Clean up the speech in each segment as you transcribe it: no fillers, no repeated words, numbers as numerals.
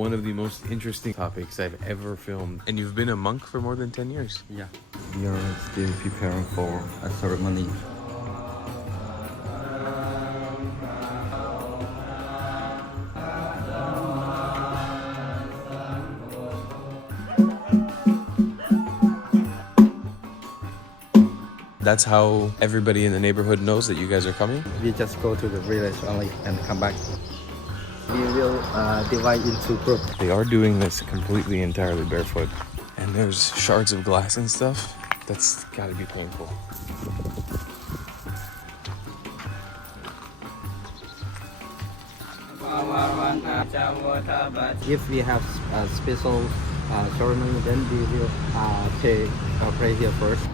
One of the most interesting topics I've ever filmed. And you've been a monk for more than 10 years. Yeah, we are still preparing for a ceremony. That's how everybody in the neighborhood knows that you guys are coming? We just go to the village only and come back. We will divide into groups. They are doing this completely entirely barefoot. And there's shards of glass and stuff. That's gotta be painful. If we have a special ceremony, then we will pray here first.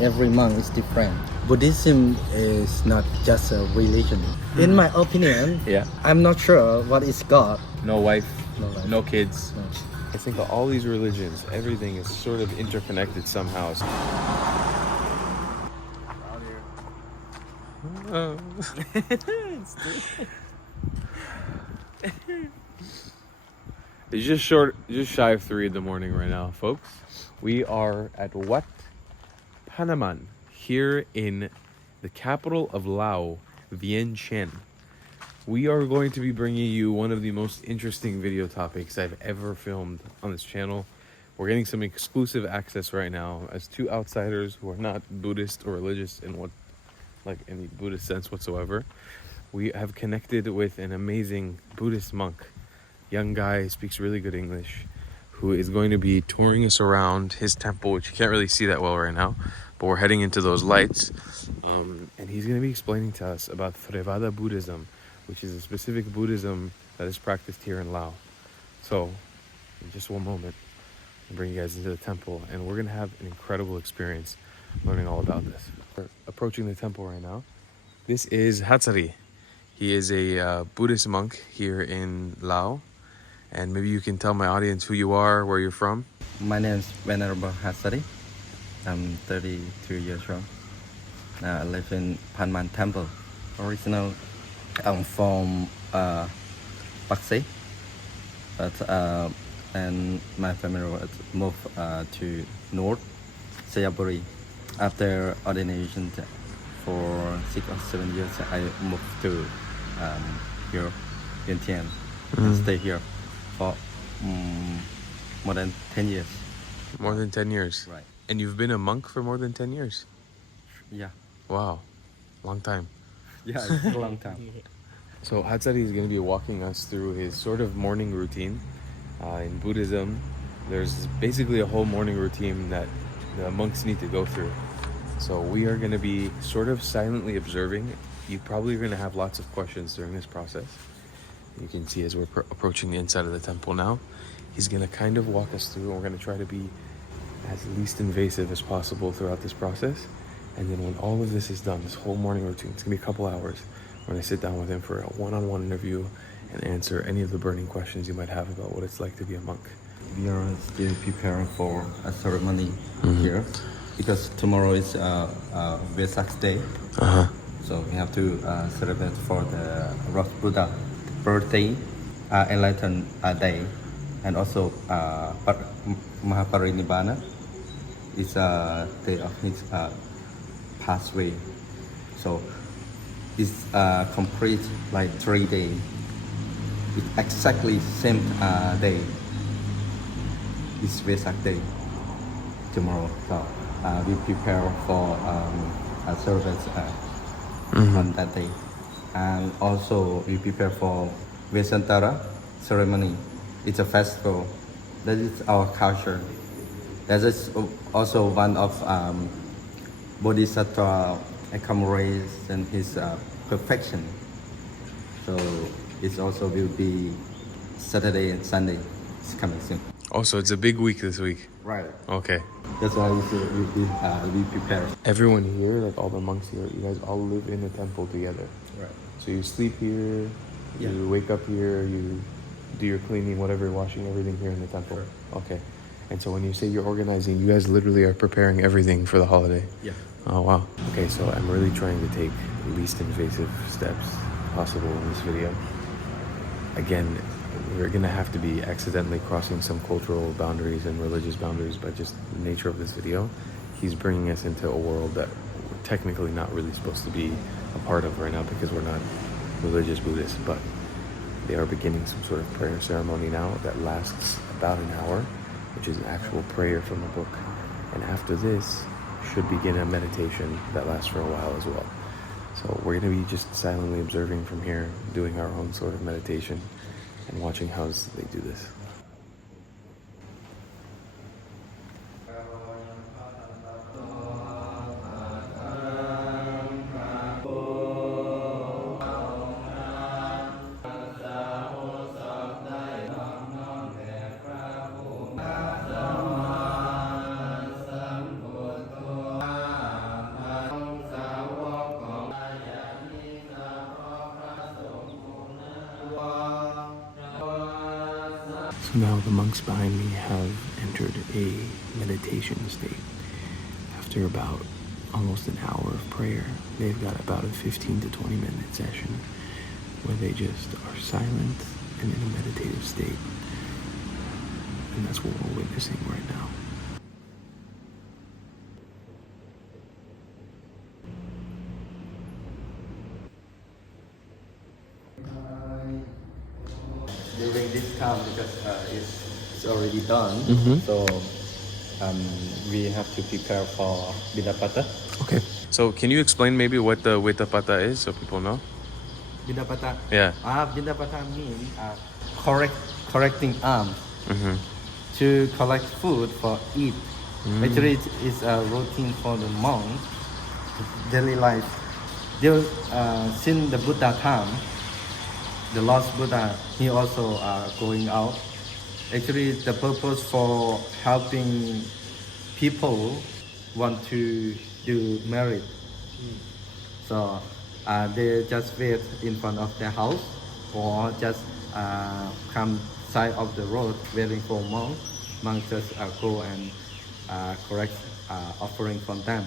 Every monk is different. Buddhism is not just a religion. In my opinion, I'm not sure what is God. No wife, life. no kids. No. I think of all these religions, everything is sort of interconnected somehow. It's just shy of 3 in the morning right now, folks. We are at Wat Panaman, here in the capital of Laos, Vientiane. We are going to be bringing you one of the most interesting video topics I've ever filmed on this channel. We're getting some exclusive access right now as two outsiders who are not Buddhist or religious in any Buddhist sense whatsoever. We have connected with an amazing Buddhist monk, young guy, speaks really good English, who is going to be touring us around his temple, which you can't really see that well right now, but we're heading into those lights. And he's going to be explaining to us about Theravada Buddhism, which is a specific Buddhism that is practiced here in Laos. So, in just one moment, I'll bring you guys into the temple, and we're going to have an incredible experience learning all about this. We're approaching the temple right now. This is Hatsari. He is a Buddhist monk here in Laos. And maybe you can tell my audience who you are, where you're from. My name is Venerable Hatsari. I'm 33 years old. Now I live in Panman Temple. Originally, I'm from Paksay, but and my family moved to North Sayaburi. After ordination for 6 or 7 years, I moved to here, Vientiane, and stay here for more than 10 years. More than 10 years? Right. And you've been a monk for more than 10 years? Yeah. Wow. Long time. Yeah, it's a long time. So Hatsari is going to be walking us through his sort of morning routine. In Buddhism, there's basically a whole morning routine that the monks need to go through. So we are going to be sort of silently observing. You probably are going to have lots of questions during this process. You can see as we're approaching the inside of the temple now, he's going to kind of walk us through, and we're going to try to be as least invasive as possible throughout this process. And then when all of this is done, this whole morning routine, it's going to be a couple hours, we're going to sit down with him for a one-on-one interview and answer any of the burning questions you might have about what it's like to be a monk. We are still preparing for a ceremony here because tomorrow is Vesak Day. So we have to celebrate for the Rosh Buddha birthday, Enlightenment Day, and also Mahaparinibbana is a day of his pathway. So it's complete like 3 days. It's exactly same day. It's Vesak Day tomorrow. So we prepare for a service on that day. And also we prepare for Vesantara ceremony. It's a festival. That is our culture. That is also one of Bodhisattva accumulation his perfection. So it also will be Saturday and Sunday. It's coming soon. Oh, so it's a big week this week. Right. Okay. That's why we prepare. Everyone here, like all the monks here, you guys all live in the temple together. Right. So you sleep here, you wake up here, you do your cleaning, whatever, washing everything here in the temple. Sure. Okay. And so when you say you're organizing, you guys literally are preparing everything for the holiday. Yeah. Oh, wow. Okay, so I'm really trying to take the least invasive steps possible in this video. Again, we're gonna have to be accidentally crossing some cultural boundaries and religious boundaries by just the nature of this video. He's bringing us into a world that we're technically not really supposed to be a part of right now because we're not religious Buddhists, but they are beginning some sort of prayer ceremony now that lasts about an hour, which is an actual prayer from a book. And after this, should begin a meditation that lasts for a while as well. So we're going to be just silently observing from here, doing our own sort of meditation and watching how they do this. So now the monks behind me have entered a meditation state. After about almost an hour of prayer, they've got about a 15 to 20 minute session where they just are silent and in a meditative state. And that's what we're witnessing right now. During this time, because it's already done, so we have to prepare for Bidapata. Okay. So can you explain maybe what the Vitapata is so people know? Bidapata. Yeah. Bidapata means correcting alms to collect food for eat. Actually, it's a routine for the monk, daily life. Since the Buddha time, the lost Buddha, he also going out. Actually, the purpose for helping people want to do merit. So they just wait in front of their house or just come side of the road waiting for monk. Monk just go and correct offering from them,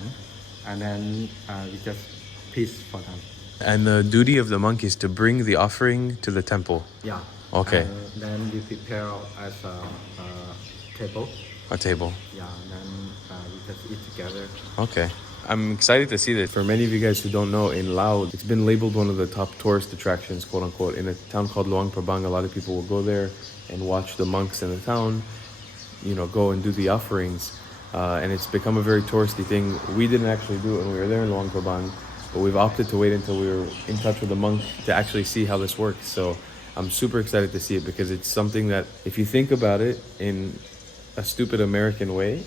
and then we just peace for them. And the duty of the monk is to bring the offering to the temple. Yeah. Okay. Then we prepare as a table. A table. Yeah. Then we just eat together. Okay. I'm excited to see that. For many of you guys who don't know, in Laos, it's been labeled one of the top tourist attractions, quote unquote. In a town called Luang Prabang, a lot of people will go there and watch the monks in the town, go and do the offerings. And it's become a very touristy thing. We didn't actually do it when we were there in Luang Prabang, but we've opted to wait until we were in touch with the monk to actually see how this works. So I'm super excited to see it because it's something that, if you think about it in a stupid American way,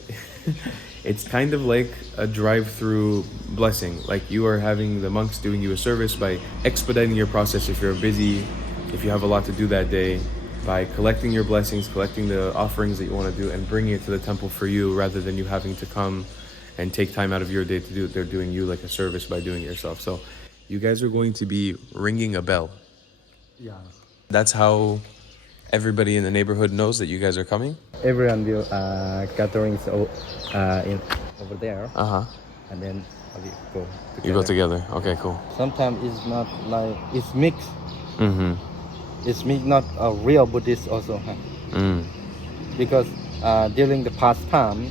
it's kind of like a drive-through blessing. Like you are having the monks doing you a service by expediting your process if you're busy, if you have a lot to do that day, by collecting your blessings, collecting the offerings that you want to do and bringing it to the temple for you rather than you having to come and take time out of your day to do it. They're doing you like a service by doing it yourself. So you guys are going to be ringing a bell. Yeah. That's how everybody in the neighborhood knows that you guys are coming? Everyone will gatherings over there. And then we go together. You go together. Okay, cool. Sometimes it's not like it's mixed. It's mixed, not a real Buddhist also. Because during the past time,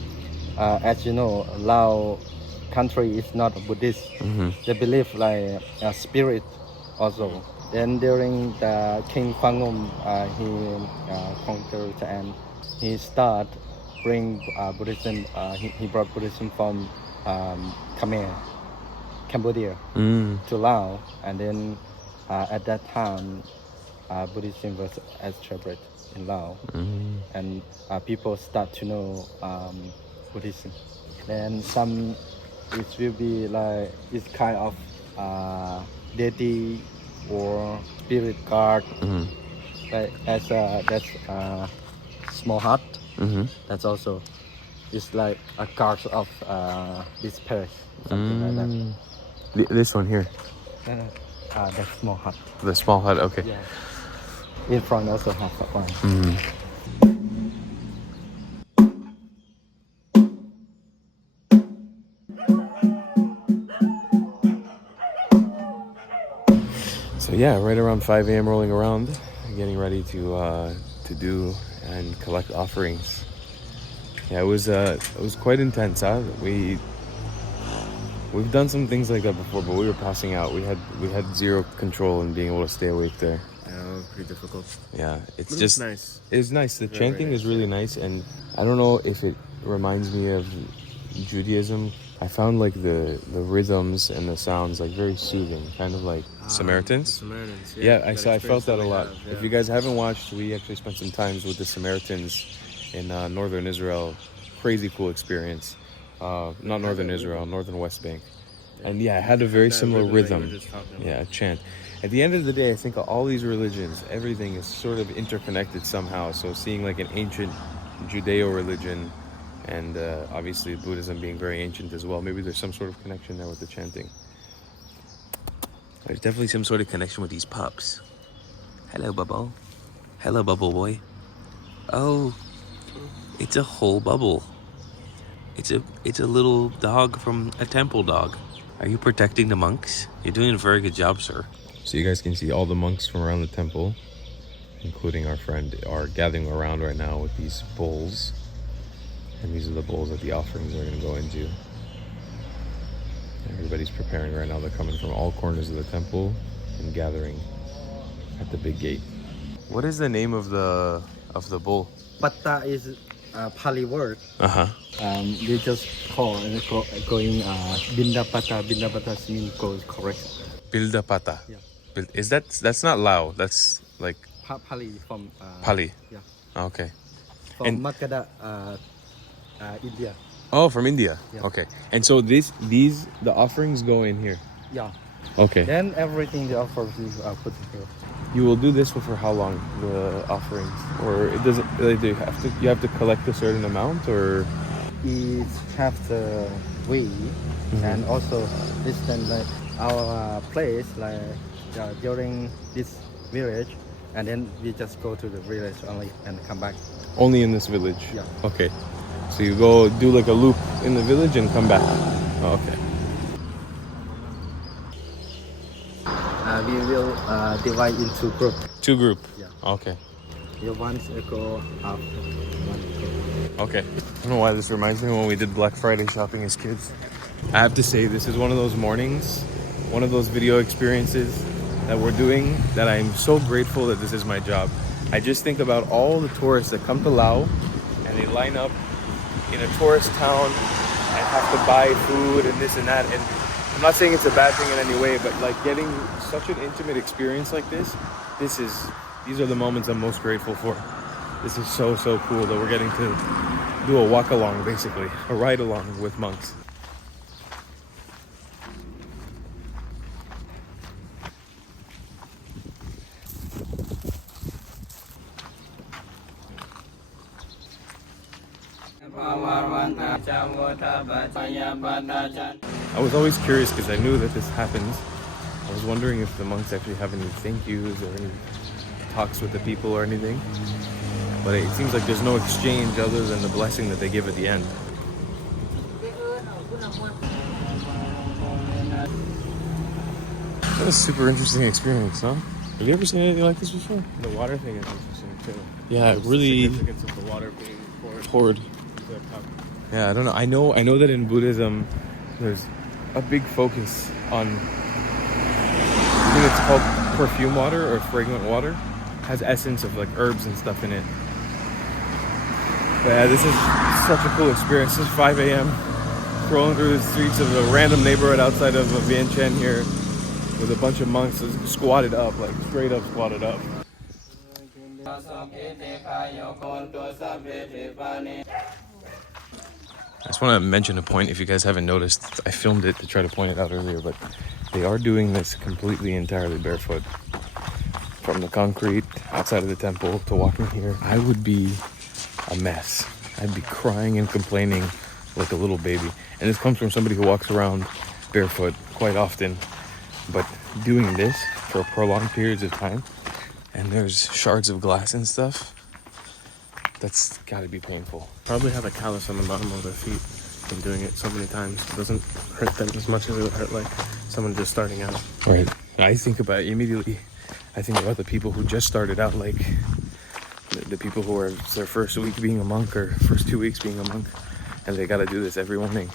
as you know, Laos country is not Buddhist. They believe like a spirit also. Then during the King Phangom, he conquered and he started bring Buddhism. He brought Buddhism from Khmer, Cambodia, to Laos, and then at that time, Buddhism was established in Laos, and people start to know Buddhism. Then some, it will be like it's kind of deity or spirit guard. Like that's a small hut. That's also, it's like a guard of this place, something like that. This one here. That small hut. The small hut. Okay. Yeah. In front also have that one. So yeah, right around 5 a.m. rolling around, getting ready to do and collect offerings. Yeah, it was quite intense. Huh? We've done some things like that before, but we were passing out. We had zero control in being able to stay awake there. Yeah, it was pretty difficult. Yeah, it's But just nice. It's nice. The Very, chanting very is nice, really yeah. nice, and I don't know if it reminds me of Judaism. I found like the rhythms and the sounds like very soothing, kind of like Samaritans. Samaritans. Yeah, I that felt that a experience lot. we have, If you guys haven't watched, we actually spent some times with the Samaritans in northern Israel. Crazy cool experience. Not northern Israel, northern West Bank. And yeah, it had a very That similar rhythm that you were rhythm. just talking about. Yeah, chant. At the end of the day, I think all these religions, everything is sort of interconnected somehow. So seeing like an ancient Judeo religion and obviously Buddhism being very ancient as well, maybe there's some sort of connection there with the chanting. There's definitely some sort of connection with these pups. Hello, Bubble. Hello, Bubble Boy. Oh, it's a whole bubble. It's a little dog from a temple dog. Are you protecting the monks? You're doing a very good job, sir. So you guys can see all the monks from around the temple, including our friend, are gathering around right now with these bowls. And these are the bowls that the offerings are going to go into. Everybody's preparing right now. They're coming from all corners of the temple and gathering at the big gate. What is the name of the bowl? Patta is a Pali word. Uh-huh. They just call and going Binda Pata. Binda Pata means goes correct. Bilda Pata. Yeah. That's not Lao. That's like Pali from Pali. Yeah. Okay. From And- Makkada, India. Oh, from India. Yeah. Okay. And so the offerings go in here. Yeah. Okay. Then everything the offers is put here. You will do this for how long? The offerings, or it doesn't? Like, do you have to collect a certain amount, or? It have the way and also this then like our place like during this village, and then we just go to the village only and come back. Only in this village? Yeah. Okay. So you go do like a loop in the village and come back? Oh, okay. We will divide into group. Two group? Yeah. Okay. You want to go up, one go. Okay. I don't know why this reminds me of when we did Black Friday shopping as kids. I have to say, this is one of those mornings, one of those video experiences that we're doing that I'm so grateful that this is my job. I just think about all the tourists that come to Laos and they line up in a tourist town and have to buy food and this and that. And I'm not saying it's a bad thing in any way, but like getting such an intimate experience like this, these are the moments I'm most grateful for. This is so cool that we're getting to do a walk along, basically, a ride along with monks. I was always curious because I knew that this happens. I was wondering if the monks actually have any thank yous or any talks with the people or anything. But it seems like there's no exchange other than the blessing that they give at the end. That was a super interesting experience, huh? Have you ever seen anything like this before? The water thing is interesting too. Yeah, The really significance of the water being poured. into a cup. Yeah, I don't know. I know that in Buddhism, there's a big focus on. I think it's called perfume water or fragrant water. It has essence of like herbs and stuff in it. But yeah, this is such a cool experience. It's 5 a.m. Rolling through the streets of a random neighborhood outside of Vientiane here, with a bunch of monks squatted up, like straight up squatted up. I just want to mention a point, if you guys haven't noticed. I filmed it to try to point it out earlier, but they are doing this completely entirely barefoot. From the concrete outside of the temple to walking here, I would be a mess. I'd be crying and complaining like a little baby. And this comes from somebody who walks around barefoot quite often. But doing this for prolonged periods of time, and there's shards of glass and stuff, that's gotta be painful. Probably have a callus on the bottom of their feet from doing it so many times. It doesn't hurt them as much as it would hurt like someone just starting out. Right. I think about it immediately. I think about the people who just started out, like the people who are their first week being a monk or first 2 weeks being a monk, and they got to do this every morning.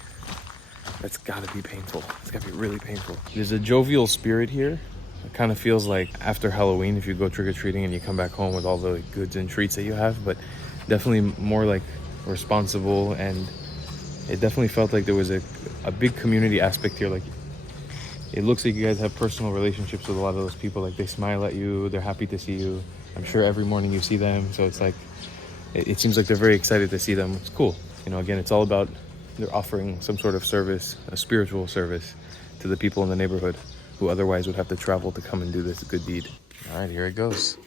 That's got to be painful. It's got to be really painful. There's a jovial spirit here. It kind of feels like after Halloween, if you go trick-or-treating and you come back home with all the goods and treats that you have, but definitely more like responsible, and it definitely felt like there was a big community aspect here. Like, it looks like you guys have personal relationships with a lot of those people. Like, they smile at you, they're happy to see you. I'm sure every morning you see them, so it's like, it seems like they're very excited to see them. It's cool. You know, again, it's all about, they're offering some sort of service, a spiritual service to the people in the neighborhood who otherwise would have to travel to come and do this good deed. All right, here it goes.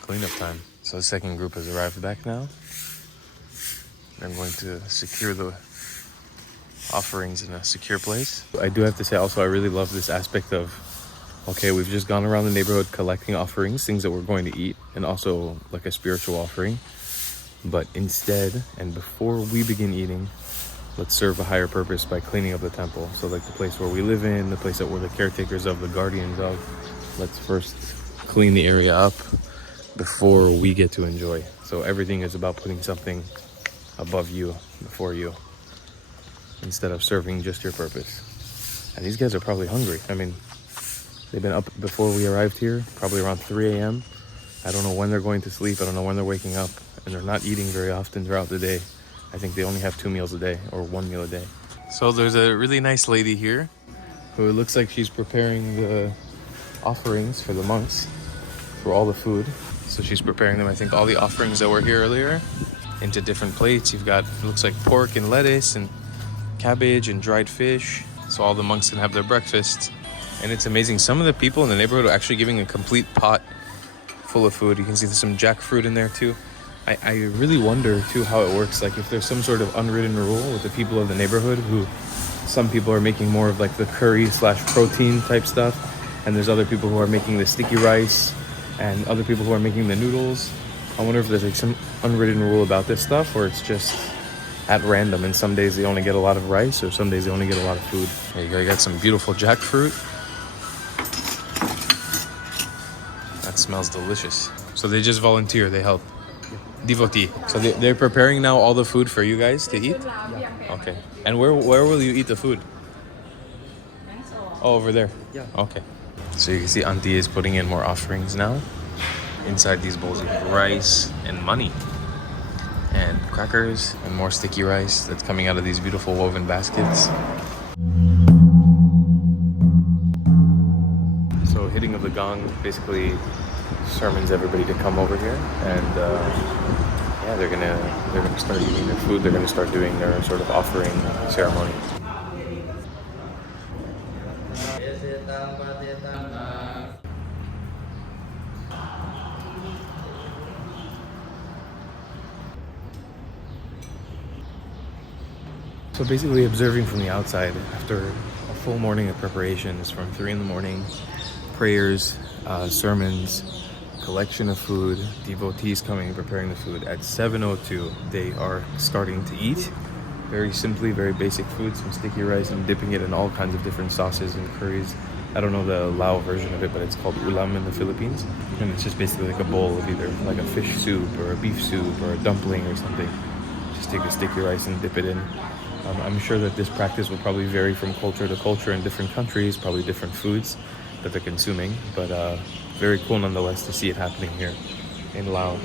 Cleanup time. So the second group has arrived back now. I'm going to secure the offerings in a secure place. I do have to say also, I really love this aspect of, okay, we've just gone around the neighborhood collecting offerings, things that we're going to eat, and also like a spiritual offering. But instead, and before we begin eating, let's serve a higher purpose by cleaning up the temple. So like the place where we live in, the place that we're the caretakers of, the guardians of, let's first clean the area up before we get to enjoy. So everything is about putting something above you, before you, instead of serving just your purpose. And these guys are probably hungry. I mean, they've been up before we arrived here, probably around 3 a.m. I don't know when they're going to sleep. I don't know when they're waking up. And they're not eating very often throughout the day. I think they only have 2 meals a day, or 1 meal a day. So there's a really nice lady here who it looks like she's preparing the offerings for the monks, for all the food. So she's preparing them, I think, all the offerings that were here earlier into different plates. You've got, it looks like pork and lettuce and cabbage and dried fish. So all the monks can have their breakfast. And it's amazing. Some of the people in the neighborhood are actually giving a complete pot full of food. You can see there's some jackfruit in there too. I really wonder too how it works. Like if there's some sort of unwritten rule with the people of the neighborhood, who some people are making more of like the curry / protein type stuff, and there's other people who are making the sticky rice, and other people who are making the noodles. I wonder if there's like some unwritten rule about this stuff, or it's just at random, and some days they only get a lot of rice, or some days they only get a lot of food. There you go, you got some beautiful jackfruit. That smells delicious. So they just volunteer, they help. Devotee. So they're preparing now all the food for you guys to eat? Yeah. Okay. And where will you eat the food? Oh, over there? Yeah. Okay. So you can see Auntie is putting in more offerings now. Inside these bowls you have rice and money. And crackers and more sticky rice that's coming out of these beautiful woven baskets. So hitting of the gong basically sermons everybody to come over here, and yeah, they're gonna start eating their food. They're gonna start doing their sort of offering ceremony. So basically observing from the outside after a full morning of preparations from 3 in the morning, prayers, sermons, collection of food, devotees coming and preparing the food. At 7:02, they are starting to eat. Very simply, very basic food, some sticky rice, and dipping it in all kinds of different sauces and curries. I don't know the Lao version of it, but it's called ulam in the Philippines. And it's just basically like a bowl of either like a fish soup or a beef soup or a dumpling or something. Just take the sticky rice and dip it in. I'm sure that this practice will probably vary from culture to culture in different countries, probably different foods that they're consuming, but very cool nonetheless to see it happening here in Laos.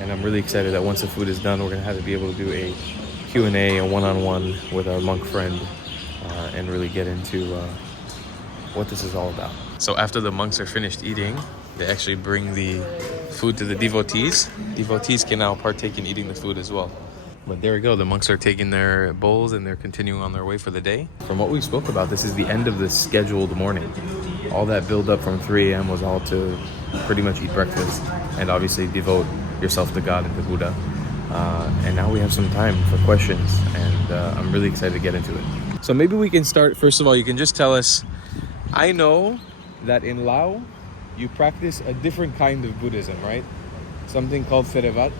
And I'm really excited that once the food is done, we're going to have to be able to do a Q&A, a one-on-one with our monk friend, and really get into what this is all about. So after the monks are finished eating, they actually bring the food to the devotees. Devotees can now partake in eating the food as well. But there we go, the monks are taking their bowls and they're continuing on their way for the day. From what we spoke about, this is the end of the scheduled morning. All that build up from 3 a.m. was all to pretty much eat breakfast and obviously devote yourself to God and to Buddha. And now we have some time for questions, and I'm really excited to get into it. So maybe we can start, first of all, you can just tell us, I know that in Laos, you practice a different kind of Buddhism, right? Something called Theravada.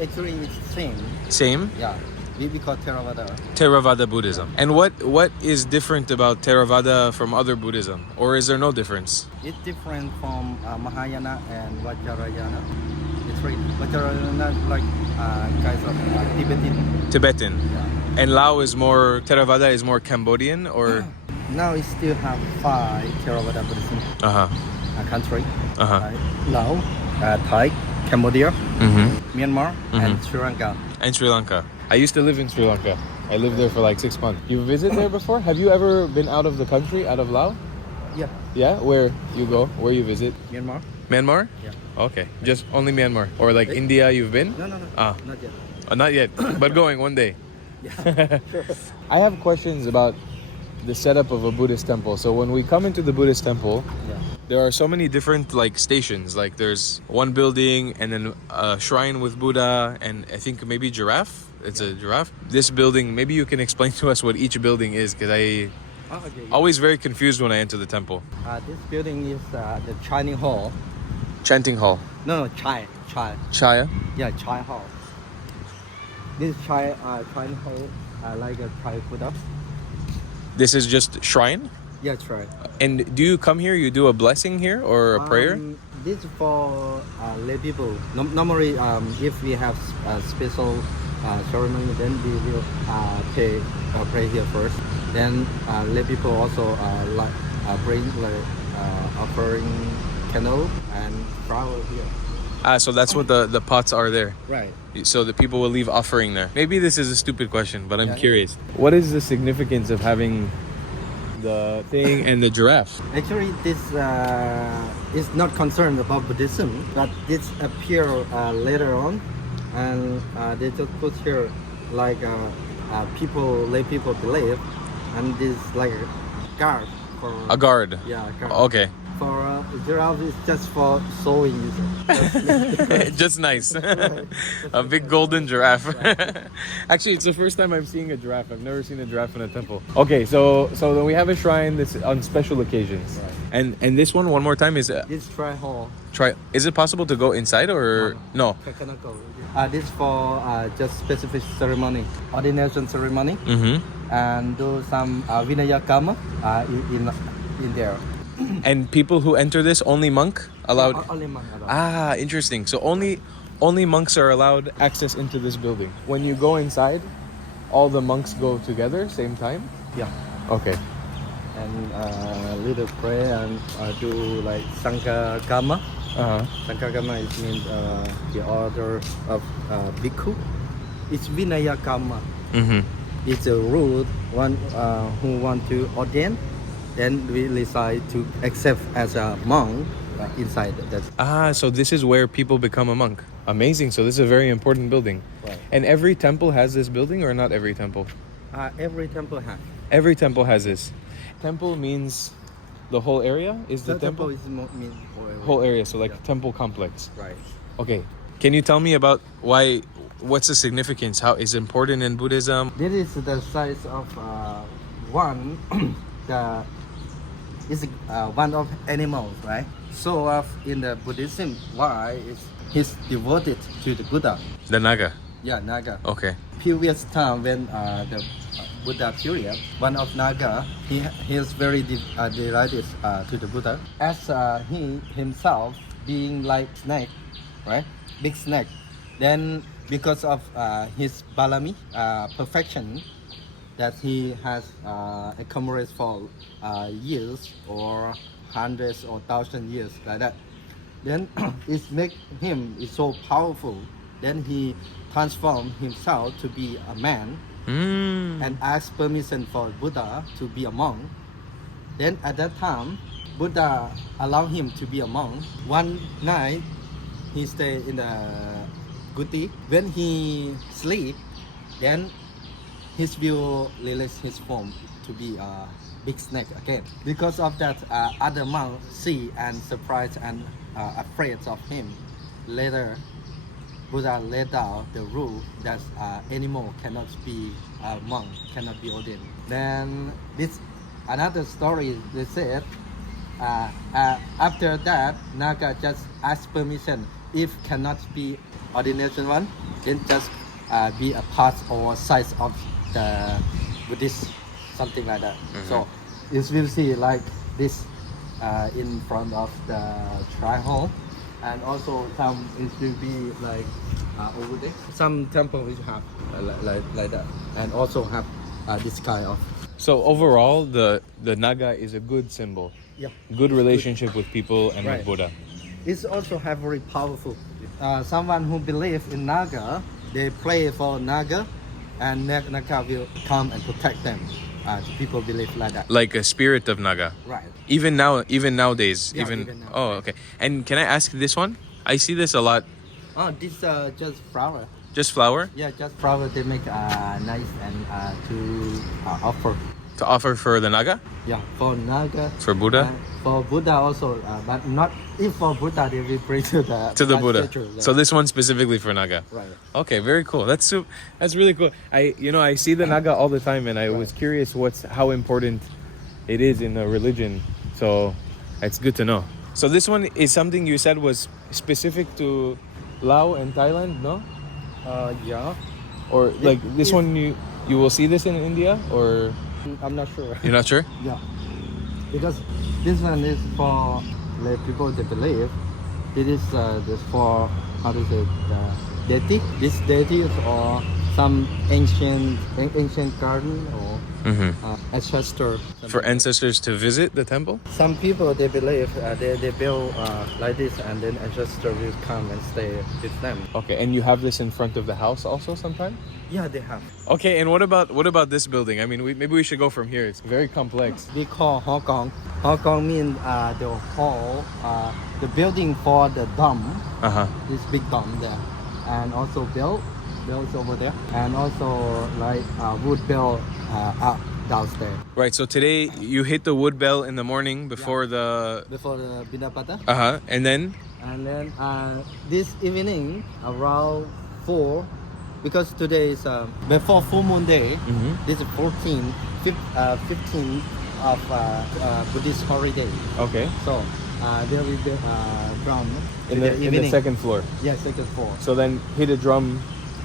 Actually, it's same. Same? Yeah. We call Theravada. Theravada Buddhism. And what is different about Theravada from other Buddhism? Or is there no difference? It's different from Mahayana and Vajrayana. It's right. Vajrayana like guys of Tibetan. Tibetan. Yeah. And Lao is more, Theravada is more Cambodian or? Now we still have 5 Theravada Buddhism Uh-huh. country. Uh-huh. Laos, Thai, Cambodia, Mm-hmm. Myanmar, and Sri Lanka. And Sri Lanka. I used to live in Sri Lanka. I lived there for like 6 months. You visited there before? Have you ever been out of the country, out of Laos? Yeah. Yeah? Where you go? Where you visit? Myanmar. Myanmar? Yeah. Okay. Just only Myanmar. Or like India you've been? No. Ah. Not yet. Not yet, but going one day. Yeah. I have questions about the setup of a Buddhist temple. So when we come into the Buddhist temple, Yeah. there are so many different like stations. Like there's one building and then a shrine with Buddha and I think maybe giraffe. It's a giraffe. This building, maybe you can explain to us what each building is because I Okay. always very confused when I enter the temple. This building is the chanting hall. Chanting hall. No, chai. Chaya. Yeah, chai hall. This chanting hall like a chai Buddha. This is just shrine. Yeah, chai. And do you come here? You do a blessing here or a prayer? This is for lay people. Normally, if we have a special ceremony, then we will pray here first. Then lay people also bring like offering candle and flower here. So that's what the pots are there. Right. So the people will leave offering there. Maybe this is a stupid question, but I'm Yeah. curious. What is the significance of having the thing and the giraffe? Actually, this is not concerned about Buddhism, but this appear later on, and they just put here like lay people believe, and this like a guard for A guard. yeah guard. Okay. For giraffe is just for sewing. Just nice. A big golden giraffe. Actually, it's the first time I'm seeing a giraffe. I've never seen a giraffe in a temple. Okay, so then we have a shrine that's on special occasions. Right. And this one more time is This try hall. is it possible to go inside or no? Cannot go. This for just specific ceremony, ordination ceremony, Mm-hmm. and do some Vinaya Karma in there. And people who enter this, only monk allowed? Only monk allowed. Ah, interesting. So only monks are allowed access into this building. When you go inside, all the monks go together same time? Yeah. Okay. And little pray and do like Sangha Karma. Uh-huh. Sangha Karma means the order of bhikkhu. It's Vinaya Karma. Mm-hmm. It's a rule one who want to ordain. Then we decide to accept as a monk inside that. So this is where people become a monk. Amazing. So this is a very important building. Right. And every temple has this building or not every temple? Every temple has. Every temple has this. Temple means the whole area? Is the temple? is mean Whole area, so like Yeah. temple complex. Right. Okay. Can you tell me about what's the significance? How is it important in Buddhism? This is the size of one. Is one of animals, right? So in the Buddhism, why is he's devoted to the Buddha? The Naga. Yeah, Naga. Okay. Previous time when the Buddha period, one of Naga, he is very delighted to the Buddha. As he himself being like snake, right? Big snake. Then because of his balami, perfection, that he has accumulated for years or hundreds or thousand years like that. Then it make him is so powerful. Then he transformed himself to be a man and asked permission for Buddha to be a monk. Then at that time, Buddha allowed him to be a monk. One night, he stayed in the guti. When he sleep, then his will release his form to be a big snake again. Because of that, other monks see and surprised and afraid of him. Later, Buddha laid down the rule that animal cannot be a monk, cannot be ordained. Then this another story. They said after that, Naga just asked permission. If cannot be ordination one, then just be a part or size of the Buddhist, something like that. So you will see like this in front of the shrine hall, and also some it will be like over there. Some temple will have like that, and also have this kind of. So overall, the Naga is a good symbol. Yeah. Good relationship with people and Right. with Buddha. It's also have very powerful. Someone who believes in Naga, they pray for Naga, and Naga will come and protect them. People believe like that. Like a spirit of Naga. Right. Even nowadays. Yeah, even even now. Oh, okay. And can I ask this one? I see this a lot. Oh, this just flower. Just flower Yeah, just flower. They make nice and to offer. to offer for the Naga? Yeah, for Naga. For Buddha? For Buddha also, but not if for Buddha they will pray to the Buddha. statue, yeah. So this one's specifically for Naga. Right. Okay, very cool. That's really cool. I see the Naga all the time, and I was curious how important it is in a religion. So it's good to know. So this one is something you said was specific to Laos and Thailand, no? Yeah. Or like this one you will see this in India, or I'm not sure. you're not sure? Yeah, because this one is for like people they believe. It is this for how to say deity. This deity is or some ancient garden or ancestor. For ancestors to visit the temple? Some people they believe they build like this, and then ancestor will come and stay with them. Okay, and you have this in front of the house also sometime? Yeah, they have. Okay, and what about this building? I mean, maybe we should go from here. It's very complex. We call Hong Kong. Hong Kong means the hall, the building for the dome. This big dome there, and also bells over there, and also like wood bell up downstairs. Right, so today you hit the wood bell in the morning before the Binapata. and then This evening around 4, because today is before full moon day. This is 15th of Buddhist holiday. okay. So there will be drum In the second floor. Yeah, second floor. So then hit a drum,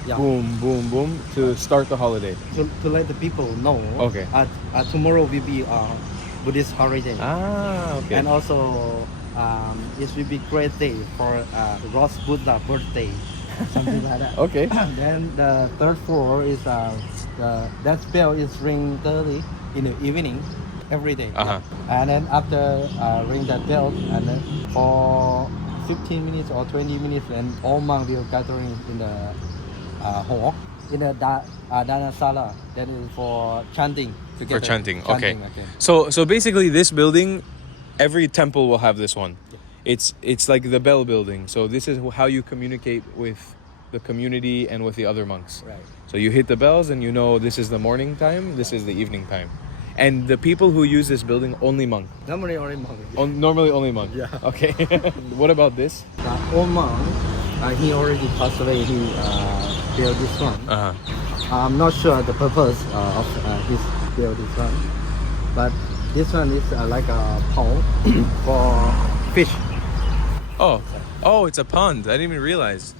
Yeah. boom, boom, boom to start the holiday. To let the people know. Okay. Tomorrow will be Buddhist holiday. Okay. And also it will be great day for Ross Buddha birthday. Something like that. Okay. Then the third floor is that bell is ring early in the evening every day. And then after ring that bell, and then for 15 minutes or 20 minutes, and all monks will gathering in the hall in the Dana Sala. That is for chanting together. For chanting. Okay. So basically this building, every temple will have this one. It's like the bell building. So this is how you communicate with the community and with the other monks. Right. So you hit the bells and you know this is the morning time, this is the evening time. And the people who use this building, only monk. Normally only monk. Normally only monk. Yeah. Okay. What about this? The old monk, he already passed away. He built this one. I'm not sure the purpose of his build this one, but this one is like a pond for fish. Oh, it's a pond. I didn't even realize.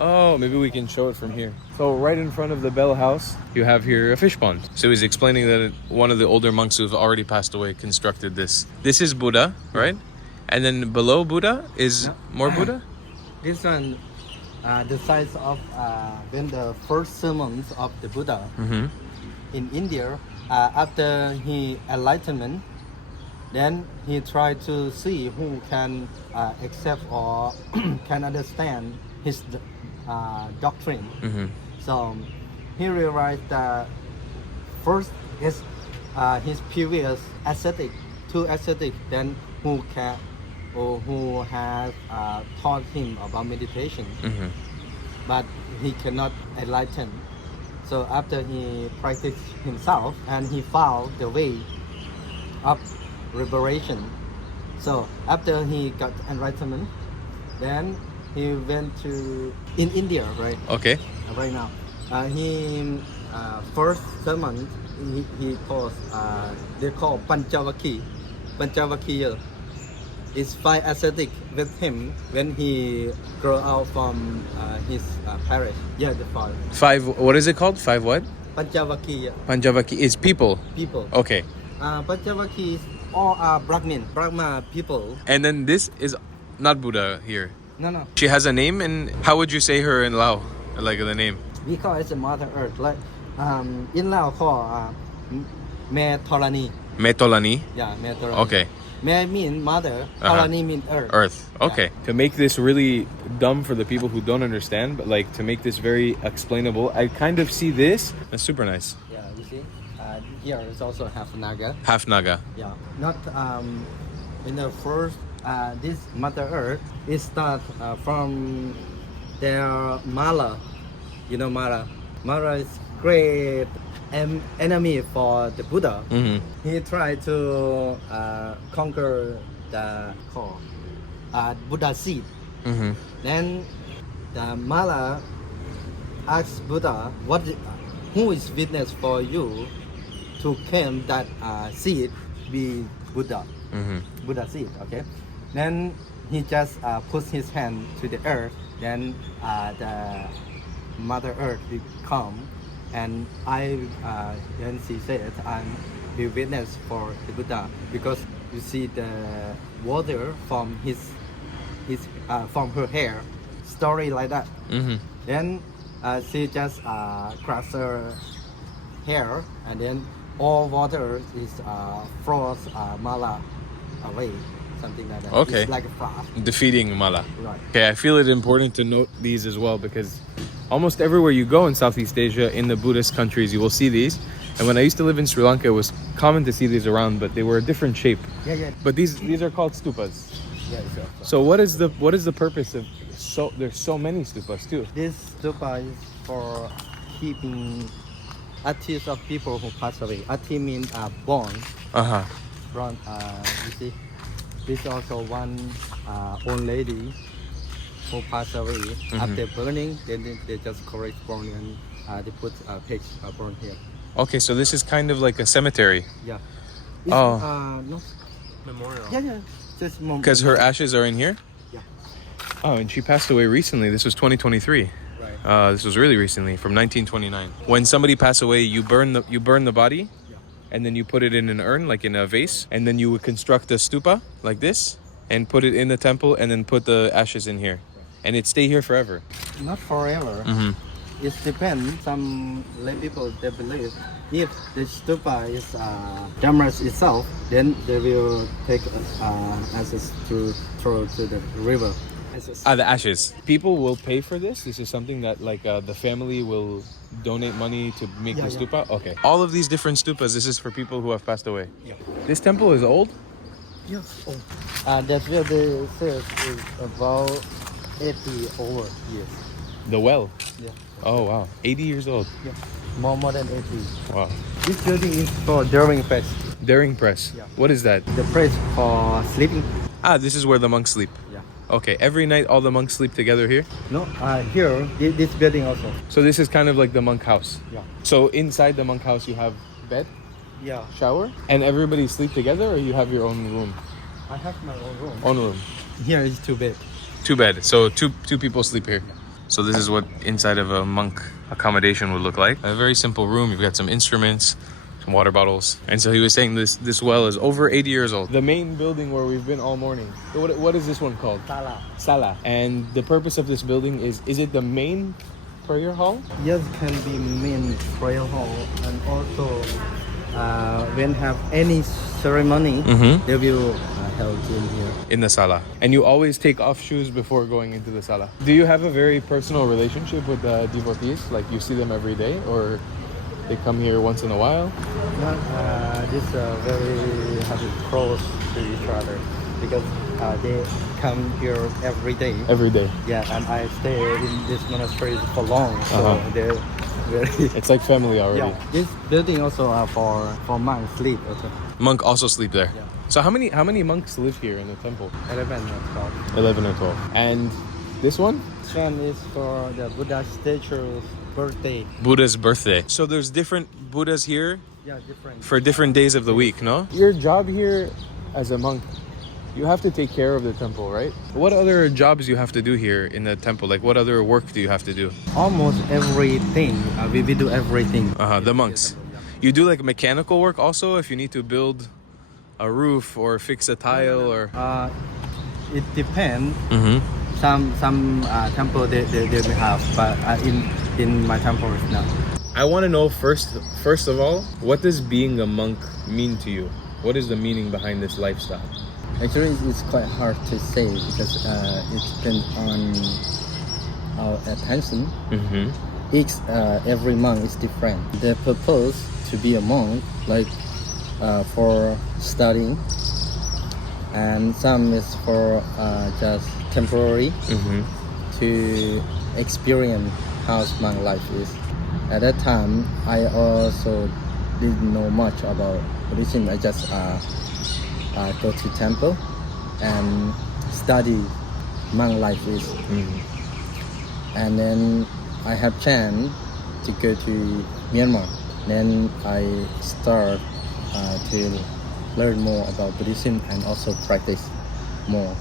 Oh, maybe we can show it from here. So right in front of the bell house, you have here a fish pond. So he's explaining that one of the older monks who've already passed away constructed this. This is Buddha, right? And then below Buddha is more Buddha? This one, the size of when the first sermons of the Buddha in India, after he enlightenment, then he tried to see who can accept or can understand his doctrine. So he realized that first is his previous ascetic, two ascetic, then who can or who has taught him about meditation, but he cannot enlighten. So after he practiced himself and he found the way of liberation. So after he got enlightenment, then he went to in India, right? Okay. Right now, he first sermon he calls they call Panchavakhiya. is 5 ascetic with him when he grew out from his parish. Yeah, the 5. 5, what is it called? 5 what? Panchavaki Panjavaki is people. people. Okay. Panchavaki is all are Brahma people. And then this is not Buddha here. No. She has a name, and how would you say her in Lao? Like the name? We call it the Mother Earth. Like in Lao call Me Tholani. Metolani. Yeah, Me Tholani. Okay. Me mean mother, Uh-huh. Tholani mean earth. Earth. Okay. To make this really dumb for the people who don't understand, but like to make this very explainable, I kind of see this. That's super nice. Yeah, you see. Here is also half Naga. Half Naga. Yeah, not in the first. This Mother Earth is start from their Mala. You know Mala. Mala is great enemy for the Buddha. Mm-hmm. He tried to conquer the Buddha seed. Mm-hmm. Then the Mala asked Buddha, who is witness for you to claim that seed be Buddha? Mm-hmm. Buddha seed, okay? Then he just puts his hand to the earth. Then the Mother Earth will come, and then she said, I'm the witness for the Buddha, because you see the water from from her hair, story like that. Mm-hmm. Then she just crushed her hair, and then all water is froze Mala away, something like that. Okay. It's like a frost. Defeating Mala. Right. Okay, I feel it important to note these as well, because almost everywhere you go in Southeast Asia, in the Buddhist countries, you will see these. And when I used to live in Sri Lanka, it was common to see these around, but they were a different shape. Yeah. But these are called stupas. Yeah, So what is the purpose of there's so many stupas too? this stupa is for keeping ashes of people who pass away. Ati means born. Uh-huh. Born. You see, this also one old lady who passed away. After burning, then they just correct born, and they put pigs born here. Okay, so this is kind of like a cemetery. Yeah. Oh. No. Memorial. Yeah. Just Because her ashes are in here? Yeah. Oh, and she passed away recently. This was 2023. Right. This was really recently, from 1929. When somebody passed away, you burn the body, and then you put it in an urn, like in a vase, and then you would construct a stupa like this, and put it in the temple, and then put the ashes in here, and it'd stay here forever. Not forever. Mm-hmm. It depends. Some lay people, they believe if the stupa is damaged itself, then they will take ashes to throw to the river. The ashes. People will pay for this. This is something that like the family will donate money to make the stupa. Okay. All of these different stupas. This is for people who have passed away. Yeah. This temple is old. Yes. Oh. That's where the says is about 80 over years. The well. Yeah. Oh wow. 80 years old. Yeah. More than 80. Wow. This building is for daring press. Daring press. Yeah. What is that? The press for sleeping. This is where the monks sleep. Yeah. Okay. Every night all the monks sleep together here. No. Here, this building also. So this is kind of like the monk house. Yeah. So inside the monk house you have bed, Yeah. shower, and everybody sleep together, or you have your own room? I have my own room. Own room. Here is 2 bed. 2 bed. So two people sleep here. So this is what inside of a monk accommodation would look like. A very simple room. You've got some instruments, some water bottles. And so he was saying this well is over 80 years old. The main building where we've been all morning. What is this one called? Sala. Sala. And the purpose of this building is it the main prayer hall? Yes, can be main prayer hall, and also when have any ceremony, they will held in here. In the sala. And you always take off shoes before going into the sala. Do you have a very personal relationship with the devotees? Like you see them every day, or they come here once in a while? This very close to each other, because they come here every day. Every day. Yeah, and I stay in this monastery for long, so they're very. It's like family already. Yeah, this building also for monks sleep also. Monk also sleep there. Yeah. So how many monks live here in the temple? 11 or 12. 11 or 12. And this one? This one is for the Buddha statue's birthday. Buddha's birthday. So there's different Buddhas here Yeah, different. for different days of the week, no? Your job here as a monk, You have to take care of the temple, right? What other jobs do you have to do here in the temple? Like, what other work do you have to do? Almost everything. We do everything. The monks. You do like mechanical work also if you need to build a roof or fix a tile or. It depends. Mm-hmm. Some temple they may have, but in my temple it's not. I want to know first of all, what does being a monk mean to you? What is the meaning behind this lifestyle? Actually, it's quite hard to say because it depends on our attention. Mm-hmm. Every monk is different. The purpose to be a monk, like for studying, and some is for just temporary to experience how monk life is. At that time, I also didn't know much about Buddhism. I just go to temple and study monk life is. And then I have chance to go to Myanmar. Then I start to learn more about Buddhism and also practice more.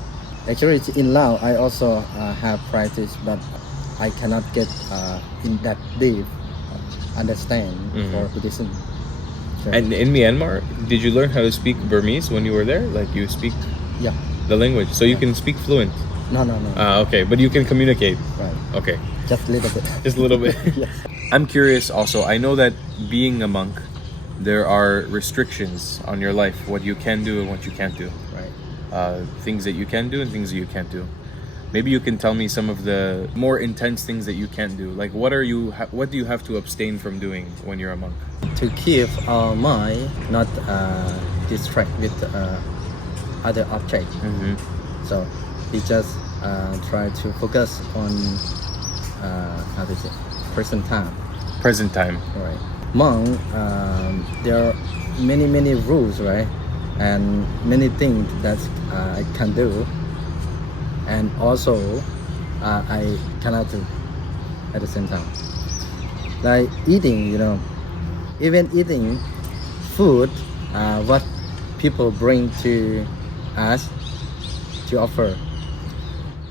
Actually, in Laos, I also have practice, but I cannot get in that deep understand for Buddhism. So, And in Myanmar, did you learn how to speak Burmese when you were there? Like you speak yeah, the language, so you can speak fluent. no. Okay, but you can communicate. Right, Okay, just a little bit. just a little bit. Yes. I'm curious also. I know that being a monk, there are restrictions on your life, what you can do and what you can't do. Right. Things that you can do and things that you can't do. Maybe you can tell me some of the more intense things that you can't do. Like what do you have to abstain from doing when you're a monk? To keep our mind not distract with other objects. So we just try to focus on how to say present time. Present time. Right. Monk, there are many rules, right, and many things that I can do, and also I cannot do at the same time. Like eating, even eating food, what people bring to us to offer.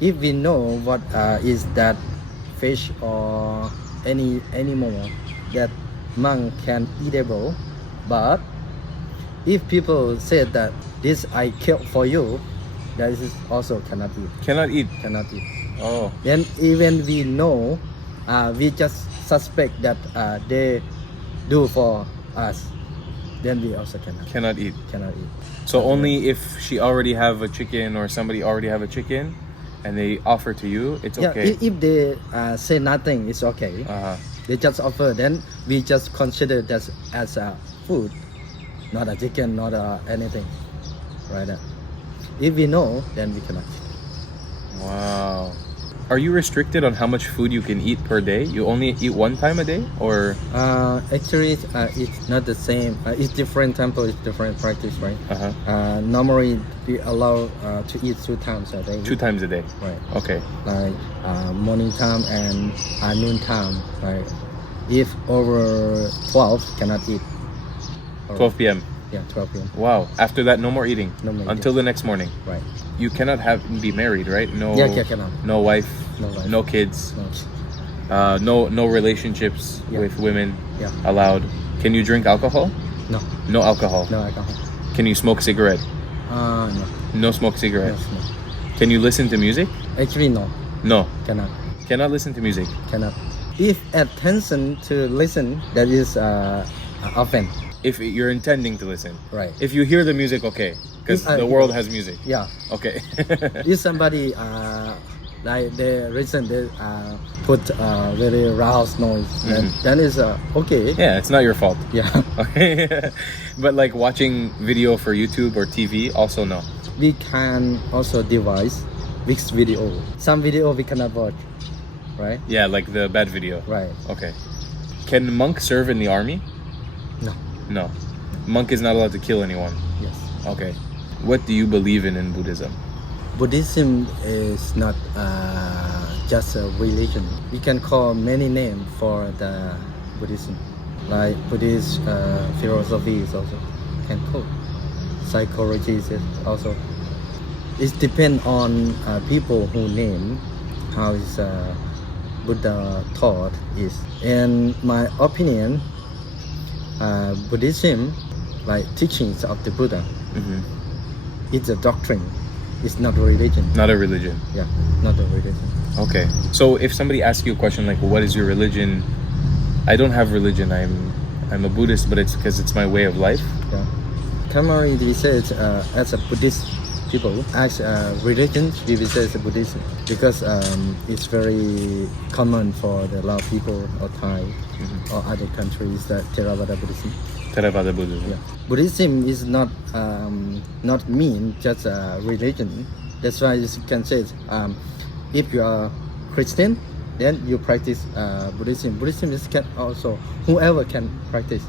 If we know what is that fish or any animal that monk can eatable, but if people say that this I killed for you, that is also cannot eat. Cannot eat. Cannot eat. Oh. Then even we know, we just suspect that they do for us, then we also Cannot eat. cannot eat. So only if she already have a chicken or somebody already have a chicken and they offer to you, it's okay. Yeah, if they say nothing, it's okay. They just offer, then we just consider that as a food, not a chicken, not anything, right? If we know, then we cannot. Wow. Are you restricted on how much food you can eat per day? You only eat one time a day, or? Actually, it's not the same. It's different temple, it's different practice, right? Normally, we allow to eat 2 times a day. 2 times a day. Right. Okay. Like morning time and noon time, right? If over 12, cannot eat. 12 p.m. Yeah, 12 p.m. Wow. After that, no more eating. No more eating. Until the next morning. Right. You cannot be married, right? No. Yeah, cannot. No wife. No wife. No kids. No. No relationships with women Yeah. allowed. Can you drink alcohol? No. No alcohol. No alcohol. Can you smoke cigarette? No. No smoke cigarette. Yes, no. Can you listen to music? Actually, no. No. Cannot. Cannot listen to music. Cannot. If attention to listen, that is often. If you're intending to listen. Right. If you hear the music, okay. Because the world has music. Yeah. Okay. If somebody like they listen, they put very loud noise, then it's okay. Yeah, it's not your fault. Yeah. Okay. But like watching video for YouTube or TV, also no. We can also devise mixed video. Some video we cannot watch, right? Yeah, like the bad video. Right. Okay. Can monk serve in the army? No. No. Monk is not allowed to kill anyone. Yes. Okay. What do you believe in Buddhism? Buddhism is not just a religion. We can call many names for the Buddhism. Like Buddhist philosophy is also can call. Psychology is also. It depends on people who name how is Buddha taught is. In my opinion, Buddhism, like teachings of the Buddha, it's a doctrine. It's not a religion. Not a religion. Yeah, not a religion. Okay. So if somebody asks you a question like, what is your religion? I don't have religion. I'm a Buddhist, but it's because it's my way of life. Yeah. Commonly said as a Buddhist people, as religion, we will say it's a Buddhism because it's very common for the Lao people or Thai or other countries that Theravada Buddhism. Theravada Buddhism. Yeah. Buddhism is not mean just a religion. That's why you can say if you are Christian, then you practice Buddhism. Buddhism is can also whoever can practice.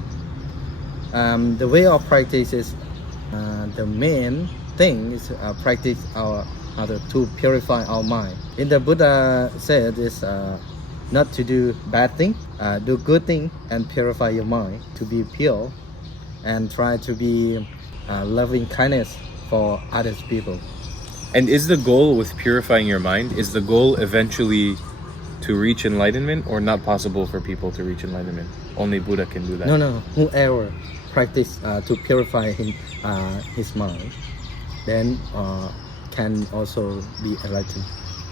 The way of practice is the main thing is practice to purify our mind. In the Buddha said is not to do bad thing, do good thing and purify your mind to be pure, and try to be loving kindness for others people. And is the goal with purifying your mind, is the goal eventually to reach enlightenment, or not possible for people to reach enlightenment? Only Buddha can do that. No. Whoever practice to purify his mind, then can also be enlightened.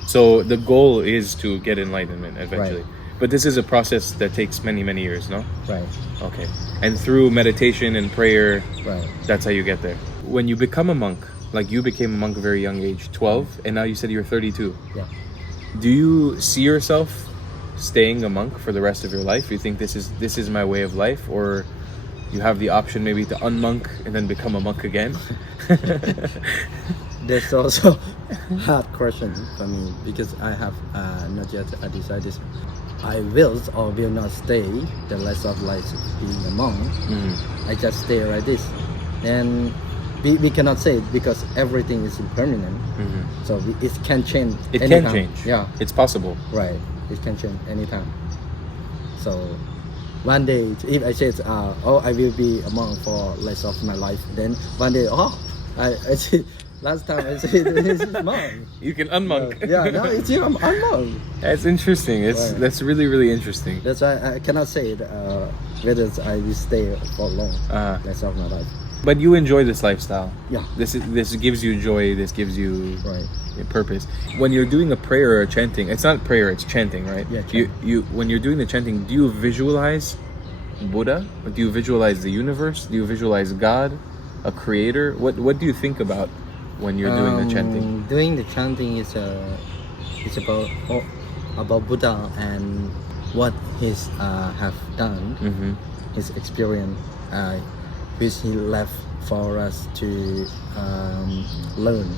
So the goal is to get enlightenment eventually. Right. But this is a process that takes many, many years, no? Right. Okay. And through meditation and prayer, Right. that's how you get there. When you become a monk, like you became a monk at a very young age, 12, and now you said you're 32. Yeah. Do you see yourself staying a monk for the rest of your life? You think this is my way of life, or you have the option maybe to unmonk and then become a monk again? That's also hard question for me because I have not yet decided. I will or will not stay the rest of life being a monk. I just stay like this, and we cannot say it because everything is impermanent. So it can change. It anytime. can change. Yeah, It's possible. right. It can change anytime. So one day, if I say, I will be a monk for the rest of my life, then one day, I see. Last time I said this is monk. You can unmonk. Yeah, now it's I'm monk. That's interesting. Right. That's really, really interesting. That's why I cannot say whether I will stay for long. Rest of my life. But you enjoy this lifestyle. Yeah. This gives you joy. This gives you Right. a purpose. When you're doing a prayer or a chanting, it's not prayer, it's chanting, right? Yeah, You when you're doing the chanting, do you visualize Buddha? Or do you visualize the universe? Do you visualize God, a creator? What do you think about when you're doing the chanting? Doing the chanting is about Buddha and what he's have done, his experience, which he left for us to learn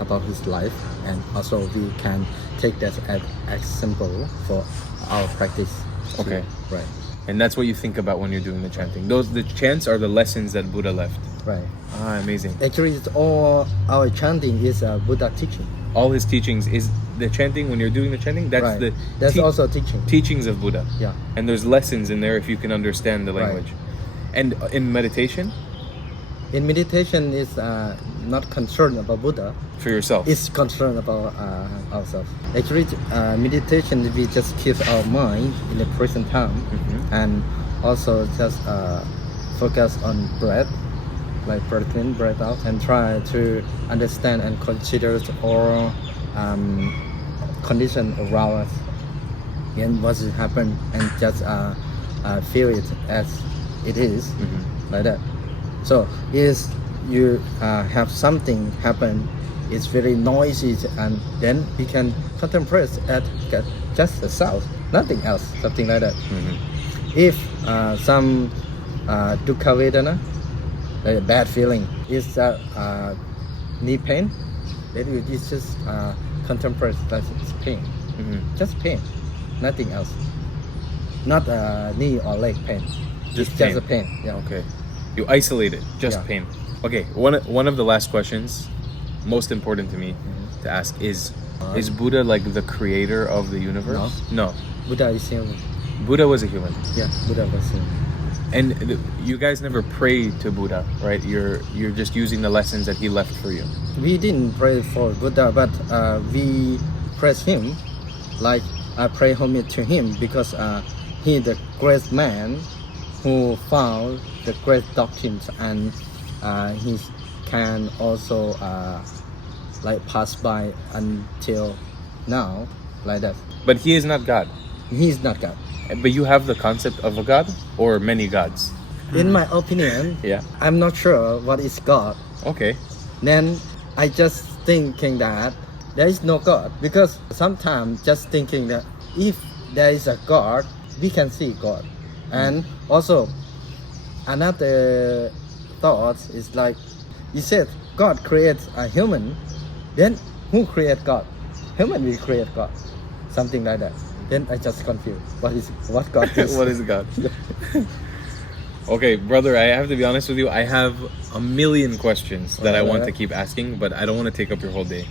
about his life, and also we can take that as example for our practice. Okay. Right. And that's what you think about when you're doing the chanting. The chants are the lessons that Buddha left. Right. Amazing. Actually, it's all our chanting is Buddha teaching. All his teachings is the chanting. When you're doing the chanting, that's Right. That's also teaching. teachings of Buddha. Yeah. And there's lessons in there if you can understand the Right. language. And in meditation, In meditation, is not concerned about Buddha. for yourself. It's concerned about ourselves. Actually, meditation, we just keep our mind in the present time, and also just focus on breath, like breath in, breath out, and try to understand and consider all conditions around us and what has happened, and just feel it as it is, like that. So if you have something happen, it's very noisy, and then we can contemplate at just the sound, nothing else, something like that. If some dukkha vedana, like a bad feeling, is need pain, then you just contemplate that it's pain, just pain, nothing else, not knee or leg pain, Just it's pain. just a pain. Yeah. Okay. You isolate it, just Yeah. pain. Okay, one of the last questions, most important to me to ask is Buddha like the creator of the universe? No. Buddha is human. Buddha was a human. Yeah, Buddha was human. And you guys never pray to Buddha, right? You're just using the lessons that he left for you. We didn't pray for Buddha, but we praise him, like I pray homage to him because he the great man who found the great doctrines, and he can also like pass by until now, like that. But he is not God. He is not God. But you have the concept of a God or many gods. In my opinion, Yeah. I'm not sure what is God. Okay. Then I just thinking that there is no God, because sometimes just thinking that if there is a God, we can see God. And also another thought is like you said, God creates a human, then who create God? Human will create God, something like that. Then I just confused. What God is? What is God? Okay, brother, I have to be honest with you. I have a million questions that I want to keep asking, but I don't want to take up your whole day.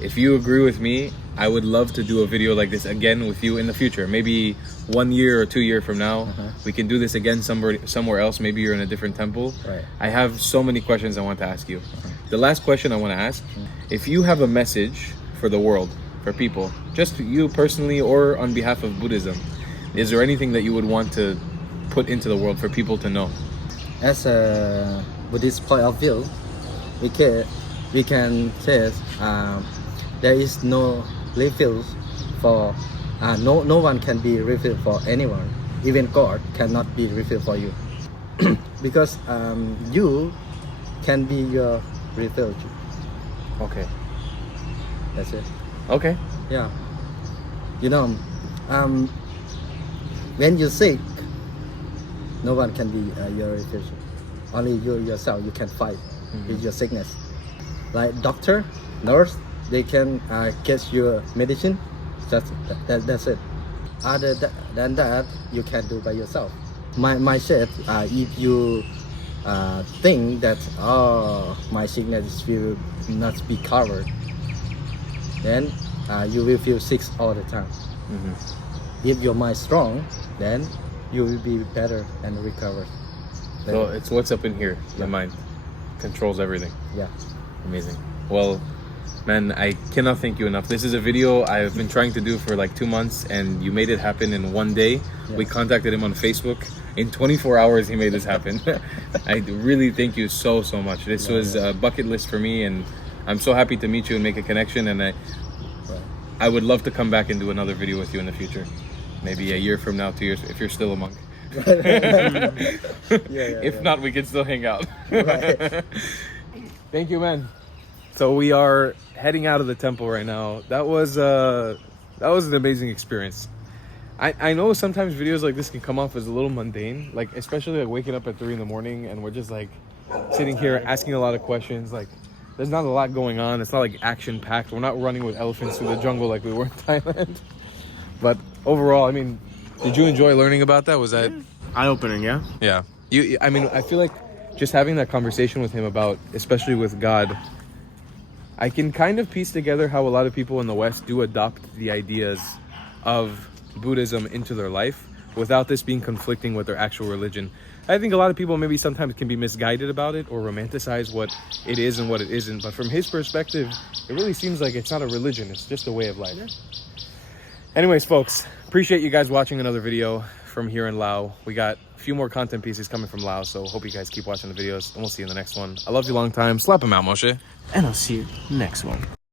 If you agree with me, I would love to do a video like this again with you in the future. Maybe 1 year or 2 years from now, we can do this again somewhere else. Maybe you're in a different temple. Right. I have so many questions I want to ask you. The last question I want to ask, if you have a message for the world, for people, just you personally or on behalf of Buddhism, is there anything that you would want to put into the world for people to know? As a Buddhist point of view, we can say there is no refuge for no one can be refuge for anyone. Even God cannot be refuge for you, because you can be your refuge. Okay. That's it. Okay. Yeah. You know, when you're sick, no one can be your refuge. Only you yourself, you can fight with your sickness. Like doctor, nurse, they can get your medicine. That's it. Other than that, you can do by yourself. My mindset, if you think that my sickness will not be covered, then you will feel sick all the time. If your mind strong, then you will be better and recover. So it's what's up in here, the mind, controls everything. Yeah. Amazing. Well, man, I cannot thank you enough. This is a video I've been trying to do for like 2 months, and you made it happen in one day. Yeah. We contacted him on Facebook. In 24 hours, he made this happen. I really thank you so much. This was a bucket list for me, and I'm so happy to meet you and make a connection. And I would love to come back and do another video with you in the future. Maybe a year from now, 2 years, if you're still a monk. If not, we can still hang out. Thank you, man. So we are heading out of the temple right now. That was an amazing experience. I know sometimes videos like this can come off as a little mundane, like especially like waking up at 3 a.m. and we're just like sitting here asking a lot of questions. Like there's not a lot going on. It's not like action packed. We're not running with elephants through the jungle like we were in Thailand. But overall, I mean, did you enjoy learning about that? Was that eye-opening? Yeah. Yeah. I mean, I feel like just having that conversation with him about, especially with God, I can kind of piece together how a lot of people in the West do adopt the ideas of Buddhism into their life without this being conflicting with their actual religion. I think a lot of people maybe sometimes can be misguided about it or romanticize what it is and what it isn't. But from his perspective, it really seems like it's not a religion. It's just a way of life. Anyways, folks, appreciate you guys watching another video from here in Laos. We got a few more content pieces coming from Laos, so hope you guys keep watching the videos, and we'll see you in the next one. I love you long time. Slap him out, Moshe. And I'll see you next one.